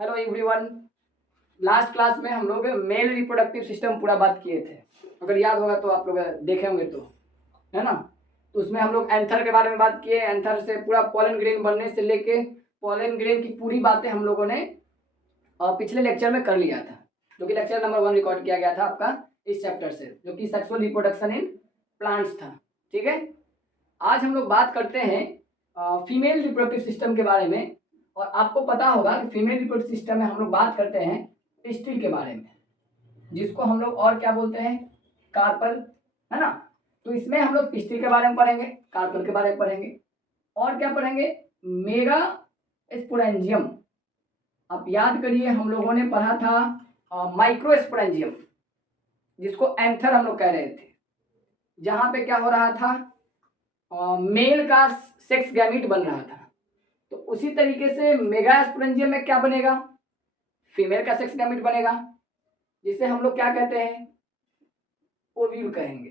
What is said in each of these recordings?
Hello everyone. Last class में हम लोग मेल रिप्रोडक्टिव सिस्टम पूरा बात किए थे। अगर याद होगा तो आप लोग देखे होंगे तो, है ना। तो उसमें हम लोग एंथर के बारे में बात किए। एंथर से पूरा पॉलन ग्रेन बनने से लेके पॉलन ग्रेन की पूरी बातें हम लोगों ने पिछले लेक्चर में कर लिया था, जो कि लेक्चर नंबर 1 रिकॉर्ड किया गया था आपका इस चैप्टर से, जो कि सेक्सुअल रिप्रोडक्शन इन प्लांट्स था। ठीक है, आज हम लोग बात करते हैं फीमेल रिप्रोडक्टिव सिस्टम के बारे में। और आपको पता होगा कि फीमेल रिप्रोडक्टिव सिस्टम में हम लोग बात करते हैं पिस्टिल के बारे में, जिसको हम लोग और क्या बोलते हैं, कार्पल, है ना। तो इसमें हम लोग पिस्टिल के बारे में पढ़ेंगे, कार्पल के बारे में पढ़ेंगे, और क्या पढ़ेंगे, मेगा स्पोरेंजियम। आप याद करिए, हम लोगों ने पढ़ा था माइक्रो स्पोरेंजियम, जिसको एंथर हम लोग कह रहे थे, जहां पे क्या हो रहा था, मेल का सेक्स गैमीट बन रहा था। तो उसी तरीके से मेगा स्पोरेंजियम में क्या बनेगा, फीमेल का सेक्स गैमेट बनेगा, जिसे हम लोग क्या कहते हैं, ओव्यूल कहेंगे।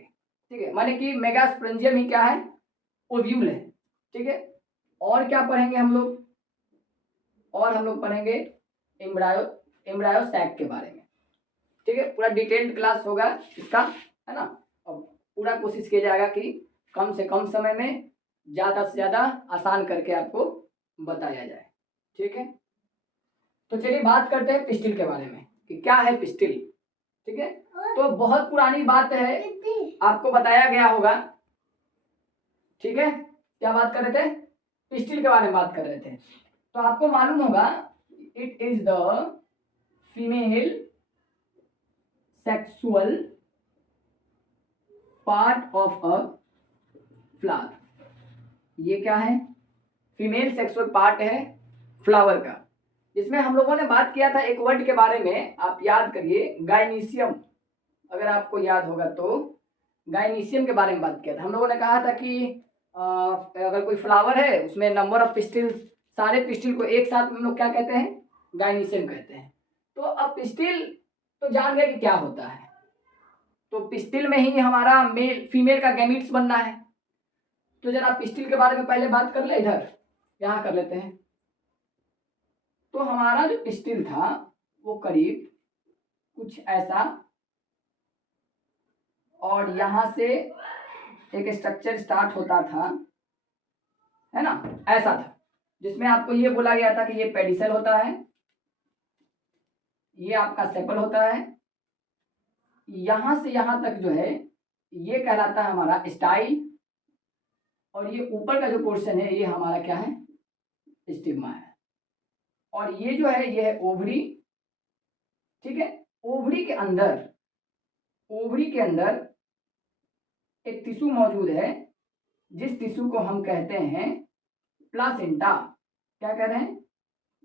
ठीक है, माने कि मेगा स्पोरेंजियम ही क्या है, ओव्यूल है। ठीक है, और क्या पढ़ेंगे हम लोग, और हम लोग पढ़ेंगे एम्ब्रायो सैक के बारे में। ठीक है, पूरा डिटेल्ड क्लास होगा इसका, है ना। और पूरा कोशिश किया जाएगा कि कम से कम समय में ज़्यादा से ज़्यादा आसान करके आपको बताया जाए। ठीक है, तो चलिए बात करते हैं पिस्टिल के बारे में कि क्या है पिस्टिल। ठीक है, तो बहुत पुरानी बात है, आपको बताया गया होगा। ठीक है, क्या बात कर रहे थे, पिस्टिल के बारे में बात कर रहे थे। तो आपको मालूम होगा, it is the female sexual part of a flower. ये क्या है, फीमेल सेक्सुअल पार्ट है फ्लावर का, जिसमें हम लोगों ने बात किया था एक वर्ड के बारे में, आप याद करिए, गाइनीशियम। अगर आपको याद होगा तो गाइनीशियम के बारे में बात किया था। हम लोगों ने कहा था कि अगर कोई फ्लावर है, उसमें नंबर ऑफ पिस्टिल, सारे पिस्टिल को एक साथ हम लोग क्या कहते हैं, गाइनीशियम कहते हैं। तो अब पिस्टिल तो जान गए कि क्या होता है। तो पिस्टिल में ही हमारा मेल फीमेल का गैमीट्स बनना है। तो जरा पिस्टिल के बारे में पहले बात कर ले, इधर यहाँ कर लेते हैं। तो हमारा जो पिस्टिल था वो करीब कुछ ऐसा, और यहां से एक स्ट्रक्चर स्टार्ट होता था, है ना, ऐसा था, जिसमें आपको ये बोला गया था कि ये पेडिसल होता है, ये आपका सेपल होता है, यहां से यहां तक जो है ये कहलाता है हमारा स्टाइल, और ये ऊपर का जो पोर्शन है ये हमारा क्या है, स्टिग्मा है। और ये जो है ये है ओवरी। ठीक है, ओवरी के अंदर एक टिश्यू मौजूद है, जिस टिश्यू को हम कहते हैं प्लासेंटा। क्या कह रहे हैं,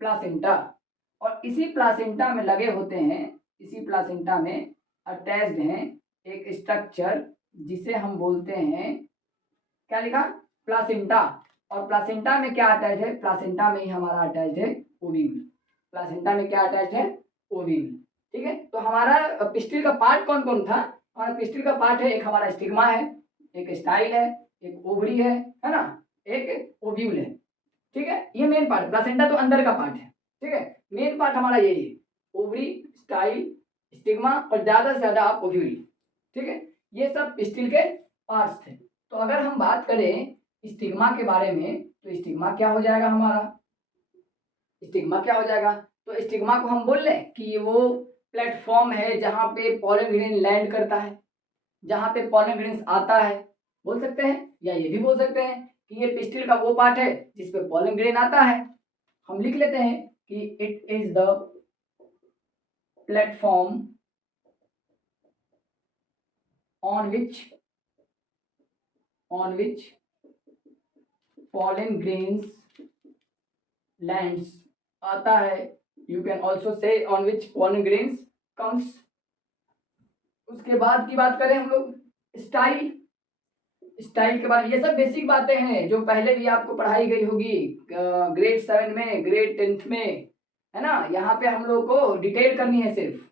प्लासेंटा। और इसी प्लासेंटा में लगे होते हैं, इसी प्लासेंटा में अटैच्ड हैं एक स्ट्रक्चर, जिसे हम बोलते हैं, क्या लिखा, प्लासेंटा। और प्लासेंटा में क्या अटैच है, प्लासेंटा में ही हमारा अटैच है ओव्यूल। प्लासेंटा में क्या अटैच है, ओव्यूल। ठीक है, तो हमारा पिस्टिल का पार्ट कौन कौन था, हमारा पिस्टिल का पार्ट है, एक हमारा स्टिग्मा है, एक स्टाइल है, एक ओवरी है ना, एक ओव्यूल है। ठीक है, ये मेन पार्ट, प्लासेंटा तो अंदर का पार्ट है। ठीक है, मेन पार्ट हमारा यही है, ओवरी, स्टाइल, स्टिग्मा, और ज्यादा से ज्यादा आप ओव्यूल। ठीक है, ये सब पिस्टिल के पार्ट्स थे। तो अगर हम बात करें स्टिग्मा के बारे में, तो स्टिग्मा क्या हो जाएगा हमारा, स्टिग्मा क्या हो जाएगा, तो स्टिग्मा को हम बोल लें कि वो प्लेटफॉर्म है जहाँ पे पॉलन ग्रेन लैंड करता है, जहाँ पे पॉलन ग्रेन्स आता है, बोल सकते हैं, या ये भी बोल सकते हैं कि ये पिस्टिल का वो पार्ट है जिसपे पॉलन ग्रेन आता है। हम लिख लेते हैं कि it is the platform on which pollen grains lands आता है। You can also say on which pollen grains comes। उसके बाद की बात करें हम लोग स्टाइल के बारे में, ये सब बेसिक बातें हैं जो पहले भी आपको पढ़ाई गई होगी ग्रेड 7 में, ग्रेड 10th में, है ना। यहाँ पे हम लोग को डिटेल करनी है, सिर्फ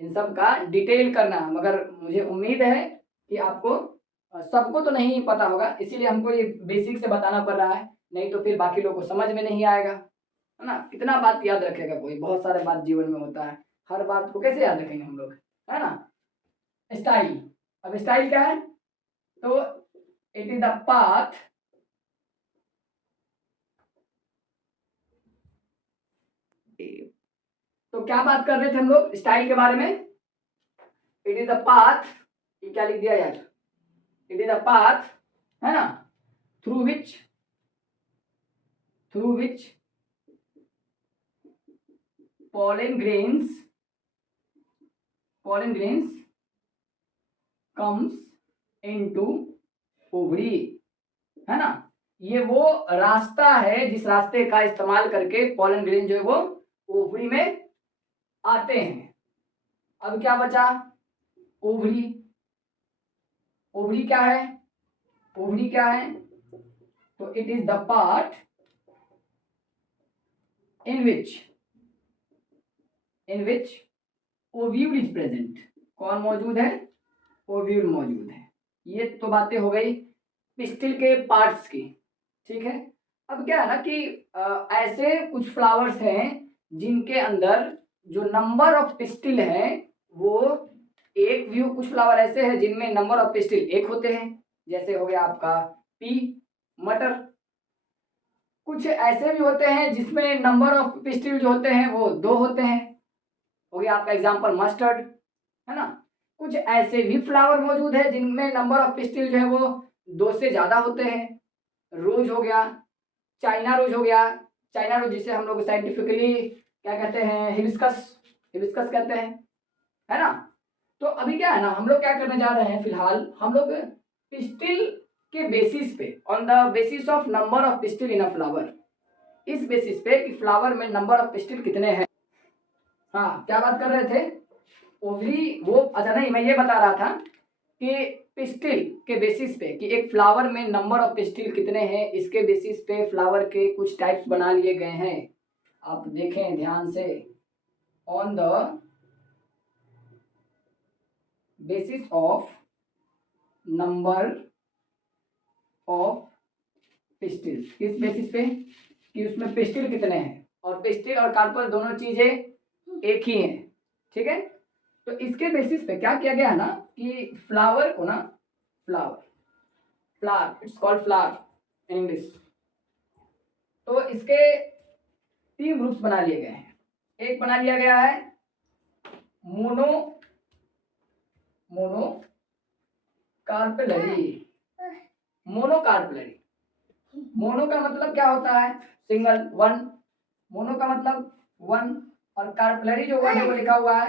इन सब का डिटेल करना, मगर मुझे उम्मीद है कि आपको सबको तो नहीं पता होगा, इसीलिए हमको ये बेसिक से बताना पड़ रहा है, नहीं तो फिर बाकी लोगों को समझ में नहीं आएगा, है ना। कितना बात याद रखेगा कोई, बहुत सारे बात जीवन में होता है, हर बात को कैसे याद रखेंगे हम लोग, है ना। स्टाइल, अब स्टाइल क्या है, तो इट इज द पाथ तो क्या बात कर रहे थे हम लोग स्टाइल के बारे में, इट इज द पाथ, ये क्या लिख दिया यार, इट इज द पाथ, है ना, through which pollen grains comes into ovary, है ना। ये वो रास्ता है जिस रास्ते का इस्तेमाल करके पॉलन ग्रेन जो है वो ओवरी में आते हैं। अब क्या बचा, ओवरी, ओवरी क्या है, ओवरी क्या है, तो it is the part in which ovule is present, कौन मौजूद है, ओव्यूल मौजूद है। ये तो बातें हो गई पिस्टिल के पार्ट्स की, ठीक है। अब क्या है ना कि ऐसे कुछ फ्लावर्स हैं जिनके अंदर जो नंबर ऑफ पिस्टिल है वो एक व्यू, कुछ फ्लावर ऐसे हैं जिनमें नंबर ऑफ पिस्टिल एक होते हैं, जैसे हो गया आपका पी, मटर। कुछ ऐसे भी होते हैं जिसमें नंबर ऑफ पिस्टिल जो होते हैं वो 2 होते हैं, हो गया आपका एग्जांपल मस्टर्ड, है ना। कुछ ऐसे भी फ्लावर मौजूद है जिनमें नंबर ऑफ पिस्टिल जो है वो 2 से ज्यादा होते हैं, रोज हो गया, चाइना रोज हो गया, चाइना रोज जिसे हम लोग साइंटिफिकली क्या कहते हैं, हिबिस्कस कहते हैं, है ना। तो अभी क्या है ना, हम लोग क्या करने जा रहे हैं, फिलहाल हम लोग पिस्टिल के बेसिस पे, on the basis of number of pistil in a flower, इस बेसिस पे कि फ्लावर में नंबर ऑफ पिस्टिल कितने हैं। हाँ, क्या बात कर रहे थे, ओवरी वो, अच्छा नहीं, मैं ये बता रहा था कि पिस्टिल के बेसिस पे कि एक फ्लावर में नंबर ऑफ पिस्टिल कितने हैं, इसके बेसिस पे फ्लावर के कुछ टाइप्स बना लिए गए हैं। आप देखें ध्यान से, on the basis of number of pistil, किस बेसिस पे कि उसमें पिस्टिल कितने हैं, और पिस्टिल और कार्पल दोनों चीजें एक ही हैं, ठीक है। तो इसके बेसिस पे क्या किया गया है ना कि फ्लावर को ना, flower it's called flower in English, तो इसके 3 ग्रुप्स बना लिए गए हैं। एक बना लिया गया है मोनो कार्पेलरी, मोनोकार्पलरी, मोनो का मतलब क्या होता है, सिंगल, वन, मोनो का मतलब 1, और कार्पलरी जो वर्ड है वो लिखा हुआ है,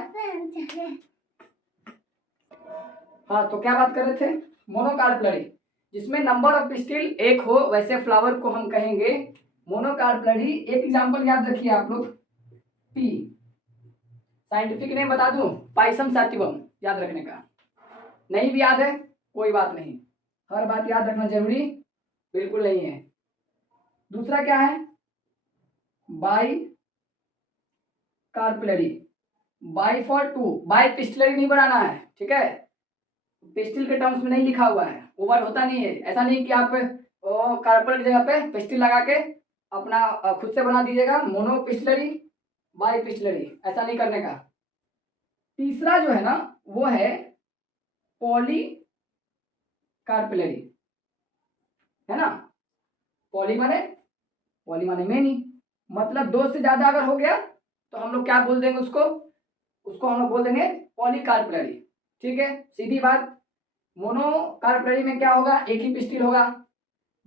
हाँ। तो क्या बात कर रहे थे, मोनोकार्पलरी, जिसमें नंबर ऑफ पिस्टिल एक हो, वैसे फ्लावर को हम कहेंगे मोनोकार्पलरी। एक एग्जांपल याद रखिए आप लोग, पी, साइंटिफिक नेम बता दूं, पाइसम सैटिवम, याद रखने का, नहीं भी याद है कोई बात नहीं, हर बात याद रखना जरूरी बिल्कुल नहीं है। दूसरा क्या है, bicarpellary, bi for 2, bipistillary नहीं बनाना है, ठीक है, पिस्टिल के टर्म्स में नहीं लिखा हुआ है, वो वर्ड होता नहीं है, ऐसा नहीं कि आप कार्पल की जगह पे पिस्टिल लगा के अपना खुद से बना दीजिएगा मोनो पिस्टिलरी, बाई पिस्टिलरी, ऐसा नहीं करने का। तीसरा जो है ना वो है पॉली कार्पलरी, है ना। पॉली माने मेनी, मतलब 2 से ज्यादा अगर हो गया तो हम लोग क्या बोल देंगे उसको हम लोग बोल देंगे पॉलीकार्पलरी, ठीक है, सीधी बात। मोनो कार्पलरी में क्या होगा, एक ही पिस्टिल होगा,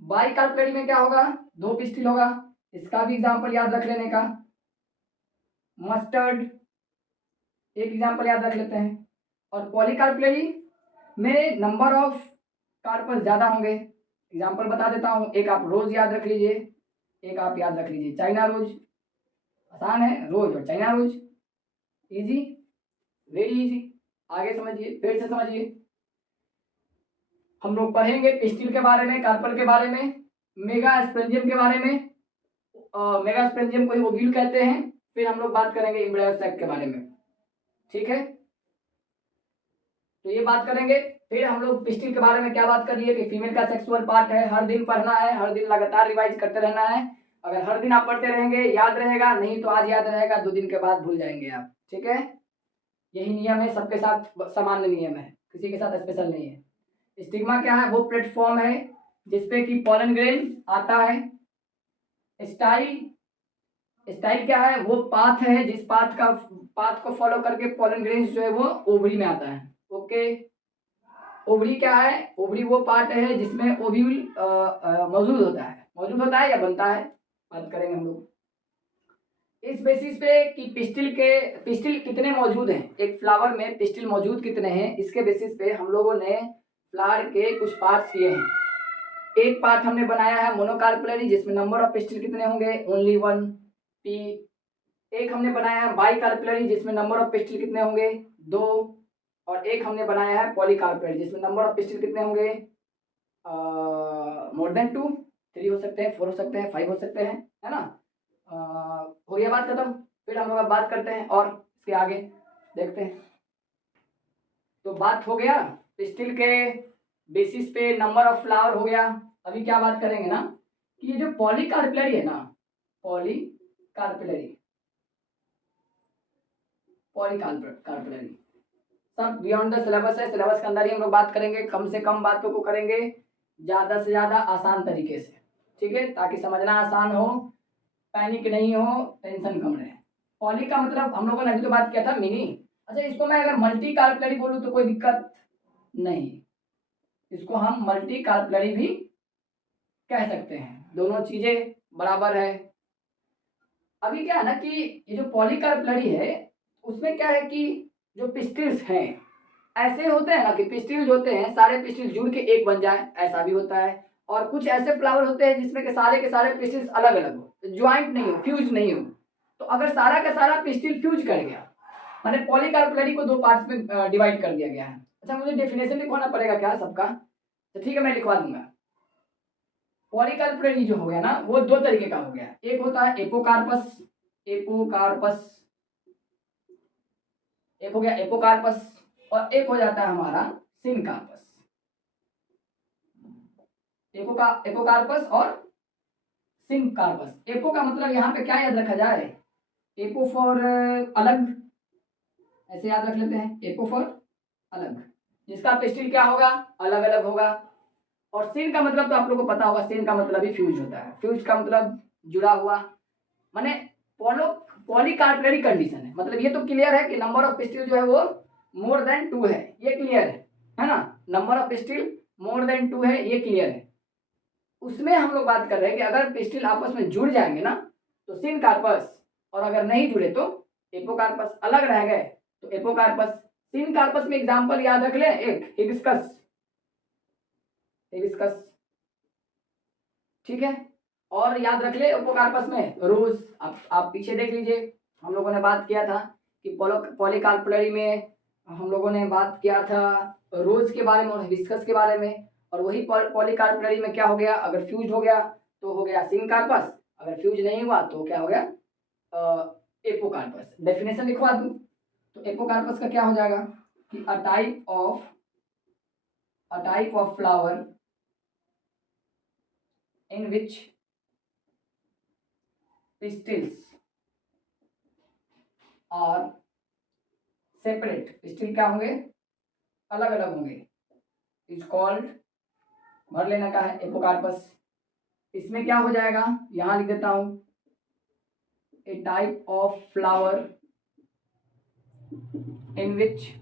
बाई कार्पलरी में क्या होगा, 2 पिस्टिल होगा, इसका भी एग्जांपल याद रख लेने का, मस्टर्ड एक एग्जांपल याद रख लेते हैं। और पॉलीकार्पलरी में नंबर ऑफ कार्पल ज्यादा होंगे, एग्जांपल बता देता हूं, एक आप रोज याद रख लीजिए, एक आप याद रख लीजिए चाइना रोज, आसान है, रोज और China rose, easy, very easy. आगे समझिए, फिर से समझिए, हम लोग पढ़ेंगे पिस्टिल के बारे में, कार्पल के बारे में, मेगा स्पेंजियम के बारे में, मेगा स्पेंजियम को ओव्यूल कहते हैं, फिर हम लोग बात करेंगे एम्ब्रायो सैक के बारे में, ठीक है। तो ये बात करेंगे, फिर हम लोग पिस्टिल के बारे में क्या बात कर लिए कि फीमेल का सेक्सुअल पार्ट है, हर दिन पढ़ना है, हर दिन लगातार रिवाइज करते रहना है, अगर हर दिन आप पढ़ते रहेंगे याद रहेगा, नहीं तो आज याद रहेगा, 2 दिन के बाद भूल जाएंगे आप। ठीक है, यही नियम है, सबके साथ सामान्य नियम है, किसी के साथ स्पेशल नहीं है। स्टिग्मा क्या है? वो प्लेटफॉर्म है जिसपे कि पोलन ग्रेन आता है। स्टाइल, स्टाइल क्या है? वो पाथ है जिस पाथ को फॉलो करके पोलन ग्रेन जो है वो ओवरी में आता है। ओके, ओवरी क्या है? ओवरी वो पार्ट है जिसमें ओव्यूल मौजूद होता है या बनता है, बात करेंगे हम लोग इस बेसिस पे कि पिस्टिल कितने मौजूद हैं, एक फ्लावर में पिस्टिल मौजूद कितने हैं, इसके बेसिस पे हम लोगों ने फ्लावर के कुछ पार्ट्स किए हैं। एक पार्ट हमने बनाया है मोनोकार्पेलरी, जिसमें नंबर ऑफ पिस्टिल कितने होंगे? Only 1 P. एक हमने बनाया है बाइकार्पेलरी, जिसमें नंबर ऑफ पिस्टिल कितने होंगे? 2। और एक हमने बनाया है पॉलीकार्पेलरी, जिसमें नंबर ऑफ पिस्टिल कितने होंगे? मोर देन 2, 3 हो सकते हैं, 4 हो सकते हैं, 5 हो सकते हैं, है ना। हो गया बात खत्म। फिर हम लोग अब बात करते हैं और इसके आगे देखते हैं। तो बात हो गया पिस्टिल के बेसिस पे नंबर ऑफ फ्लावर हो गया। अभी क्या बात करेंगे ना कि ये जो पॉलीकार्पेलरी है ना, पॉलीकार्पेलरी सब बियॉन्ड द सिलेबस है, सिलेबस के अंदर ही हम लोग बात करेंगे, कम से कम बातों को करेंगे ज़्यादा से ज़्यादा आसान तरीके से, ठीक है, ताकि समझना आसान हो, पैनिक नहीं हो, टेंशन कम रहे। पॉली का मतलब हम लोगों ने अभी तो बात किया था मिनी। अच्छा, इसको मैं अगर मल्टी कार्पेलरी बोलूँ तो कोई दिक्कत नहीं, इसको हम मल्टी कार्पेलरी भी कह सकते हैं, दोनों चीजें बराबर है। अभी क्या है ना कि ये जो पॉली कार्पेलरी है उसमें क्या है कि जो पिस्टिल्स हैं ऐसे होते हैं ना कि पिस्टिल जो होते हैं सारे पिस्टिल जुड़ के एक बन जाए, ऐसा भी होता है। और कुछ ऐसे फ्लावर होते हैं जिसमें के सारे पिस्टिल्स अलग अलग हो, ज्वाइंट नहीं हो, फ्यूज नहीं हो। तो अगर सारा का सारा पिस्टिल फ्यूज कर गया, माने पॉलीकार्पेलरी को 2 पार्ट्स में डिवाइड कर दिया गया है। अच्छा, मुझे डेफिनेशन लिखवाना पड़ेगा क्या सबका? तो ठीक है, मैं लिखवा दूंगा। पॉलीकार्पेलरी जो हो गया ना वो 2 तरीके का हो गया, एक होता है एपोकार्पस, एपोकार्पस एक हो गया एपोकार्पस, और एक हो जाता है हमारा सिनकार्पस। एपोकार्पस और सिनकार्पस। एपो का मतलब यहाँ पे क्या याद रखा जाए? एपो फॉर अलग, ऐसे याद रख लेते हैं, एपो फॉर अलग, जिसका पिस्टिल क्या होगा? अलग अलग होगा। और सिन का मतलब तो आप लोगों को पता होगा, सिन का मतलब ही फ्यूज होता है, फ्यूज का मतलब जुड़ा हुआ, माने पॉलीकार्पेलरी कंडीशन है। मतलब ये तो क्लियर है कि नंबर ऑफ पिस्टिल जो है वो मोर देन 2 है, ये क्लियर है ना। Number of pistil more than 2 है, ये क्लियर है। उसमें हम लोग बात कर रहे हैं कि अगर पिस्टिल आपस में जुड़ जाएंगे ना तो सिनकार्पस, और अगर नहीं जुड़े तो एपोकार्पस, अलग रह गए तो एपोकार्पस। सिनकार्पस में एग्जांपल याद रख ले, एक हिबिस्कस, हिबिस्कस, ठीक है। और याद रख ले एपोकार्पस में रोज, आप पीछे देख लीजिए, हम लोगों ने बात किया था कि पॉलीकार्पेलरी में हम लोगों ने बात किया था रोज के बारे में और हिबिस्कस के बारे में। और वही पॉलीकार्पेलरी में क्या हो गया? अगर फ्यूज हो गया तो हो गया सिनकार्पस, अगर फ्यूज नहीं हुआ तो क्या हो गया? एपोकार्पस। डेफिनेशन लिखवा दूं तो एपोकार्पस का क्या हो जाएगा कि a type of flower in which pistils are separate, pistil क्या होंगे? अलग अलग होंगे, इज कॉल्ड, भर लेना का है, एपोकार्पस। इसमें क्या हो जाएगा? यहां लिख देता हूं, a type of flower in which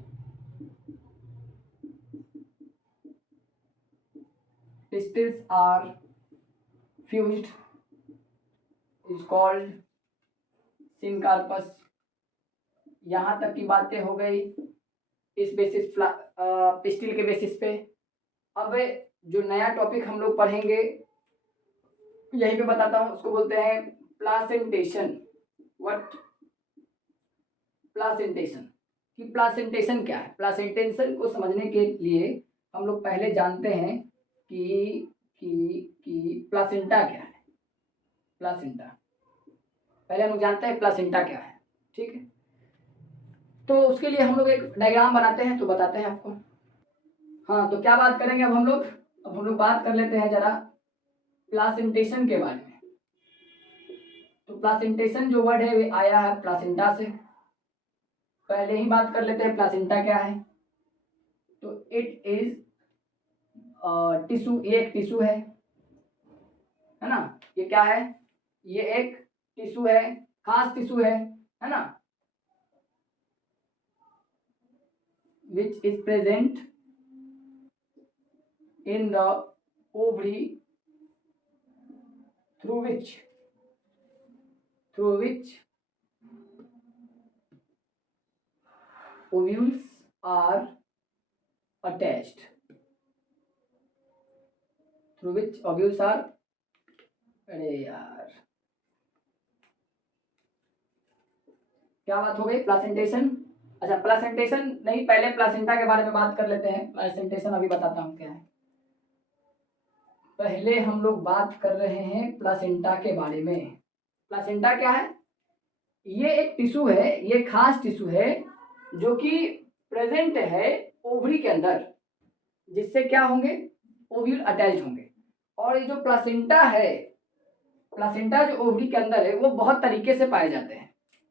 pistils are fused is called syncarpous. यहां तक की बातें हो गई इस बेसिस पिस्टिल के बेसिस पे। अब जो नया टॉपिक हम लोग पढ़ेंगे यहीं पे बताता हूं, उसको बोलते हैं प्लासेंटेशन। व्हाट? प्लासेंटेशन। कि प्लासेंटेशन क्या है? प्लासेंटेशन को समझने के लिए हम लोग पहले जानते हैं कि प्लासेंटा क्या है। प्लासेंटा पहले हम लोग जानते हैं प्लासेंटा क्या है, ठीक है। तो उसके लिए हम लोग एक डायग्राम बनाते हैं तो बताते हैं आपको। हाँ, तो क्या बात करेंगे अब हम लोग? अब हम लोग बात कर लेते हैं जरा प्लासेंटेशन के बारे में। प्लासेंटेशन जो वर्ड है वे आया है प्लासेंटा से। पहले ही बात कर लेते हैं प्लासेंटा क्या है। तो इट इज टिश्यू, ये एक टिश्यू है ना। ये क्या है, ये एक टिश्यू है, खास टिश्यू है ना, which is present in the ovary through which ovules are attached, through which ovules are, अरे यार क्या बात हो गई, प्लासेंटेशन। अच्छा प्लासेंटेशन नहीं, पहले प्लासेंटा के बारे में बात कर लेते हैं। प्लासेंटेशन अभी बताता हूँ क्या है। पहले हम लोग बात कर रहे हैं प्लासेंटा के बारे में। प्लासेंटा क्या है, ये एक टिश्यू है, ये खास टिश्यू है जो कि प्रेजेंट है ओवरी के अंदर, जिससे क्या होंगे, ओव्यूल अटैच होंगे। और ये जो प्लासेंटा है, प्लासेंटा जो ओवरी के अंदर है वो बहुत तरीके से पाए जाते हैं,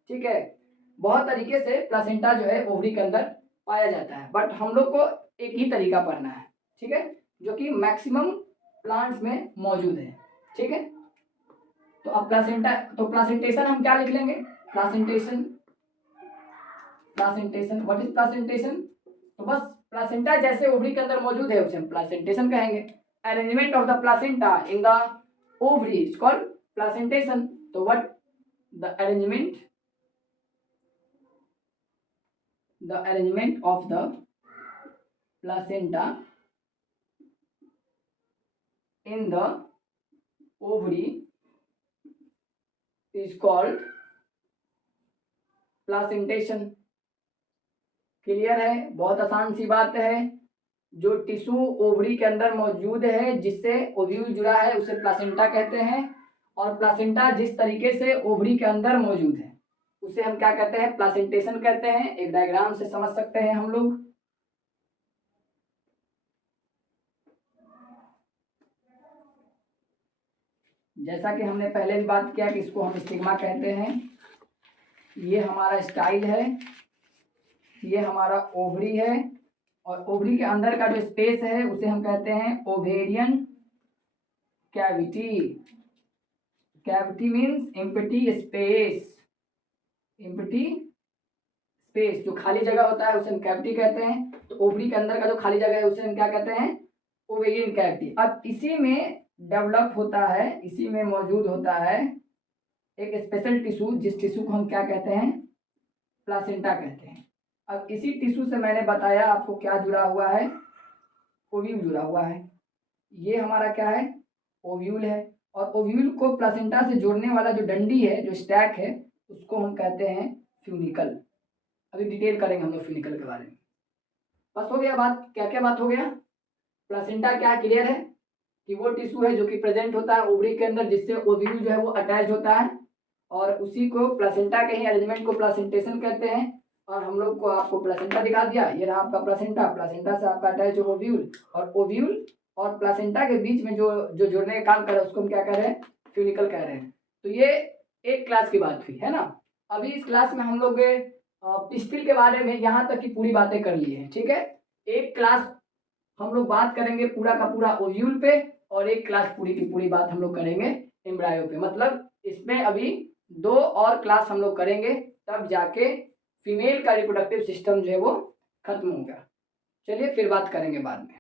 ठीक है, बहुत तरीके से प्लासेंटा जो है ओवरी के अंदर पाया जाता है। बट हम लोग को एक ही तरीका पढ़ना है, ठीक है, जो कि मैक्सिमम प्लांट्स में मौजूद है, ठीक है। तो अब प्लासेंटा, तो प्लासेंटेशन हम क्या लिख लेंगे, placentation, placentation what is placentation, तो बस प्लासेंटा जैसे ओवरी के अंदर मौजूद है उसे हम प्लासेंटेशन कहेंगे। Arrangement of the placenta in the ovary is called placentation. तो what the arrangement, the arrangement of the placenta in the ovary is called placentation. Clear है, बहुत आसान सी बात है। जो टिश्यू ओवरी के अंदर मौजूद है जिससे ओव्यूल जुड़ा है उसे प्लासेंटा कहते हैं, और प्लासेंटा जिस तरीके से ओवरी के अंदर मौजूद है उसे हम क्या कहते हैं, प्लासेंटेशन कहते हैं। एक डायग्राम से समझ सकते हैं हम लोग। जैसा कि हमने पहले भी बात किया कि इसको हम स्टिग्मा कहते हैं। ये हमारा स्टाइल है, ये हमारा ओवरी है, और ओवरी के अंदर का जो स्पेस है उसे हम कहते हैं ovarian cavity. Cavity means empty space, empty space, जो खाली जगह होता है उसे हम कैविटी कहते हैं। तो ओवरी के अंदर का जो खाली जगह है उसे हम क्या कहते हैं, ओवेरियन कैविटी। अब इसी में डेवलप होता है, इसी में मौजूद होता है एक स्पेशल टिश्यू, जिस टिश्यू को हम क्या कहते हैं, प्लासेंटा कहते हैं। अब इसी टिश्यू से मैंने बताया आपको क्या जुड़ा हुआ है, ओव्यूल जुड़ा हुआ है। ये हमारा क्या है, ओव्यूल है, और ओव्यूल को प्लासेंटा से जोड़ने वाला जो डंडी है, जो स्टैक है, उसको हम कहते हैं फ्यूनिकल। अभी डिटेल करेंगे हम लोग फ्यूनिकल के बारे में। बस हो गया बात, क्या क्या बात हो गया, प्लासेंटा क्या क्लियर है कि वो टिश्यू है जो कि प्रेजेंट होता है ओवरी के अंदर, जिससे ओव्यूल जो है वो अटैच होता है, और उसी को प्लासेंटा के ही अरेंजमेंट को प्लासेंटेशन कहते हैं। और हम लोग को आपको प्लासेंटा दिखा दिया, ये रहा आपका प्लासेंटा, प्लासेंटा से आपका अटैच हो ओव्यूल, और ओव्यूल और प्लासेंटा के बीच में जो जो जोड़ने का काम कर रहा है उसको हम क्या कह रहे हैं, फ्यूनिकल कह रहे हैं। तो ये एक क्लास की बात हुई है ना। अभी इस क्लास में हम लोग पिस्टिल के बारे में यहाँ तक की पूरी बातें कर ली है, ठीक है। एक क्लास हम लोग बात करेंगे पूरा का पूरा ओव्यूल पे, और एक क्लास पूरी की पूरी बात हम लोग करेंगे एम्ब्रायो पे। मतलब इसमें अभी 2 और क्लास हम लोग करेंगे, तब जाके फीमेल का रिप्रोडक्टिव सिस्टम जो है वो खत्म होगा। चलिए फिर बात करेंगे बाद में।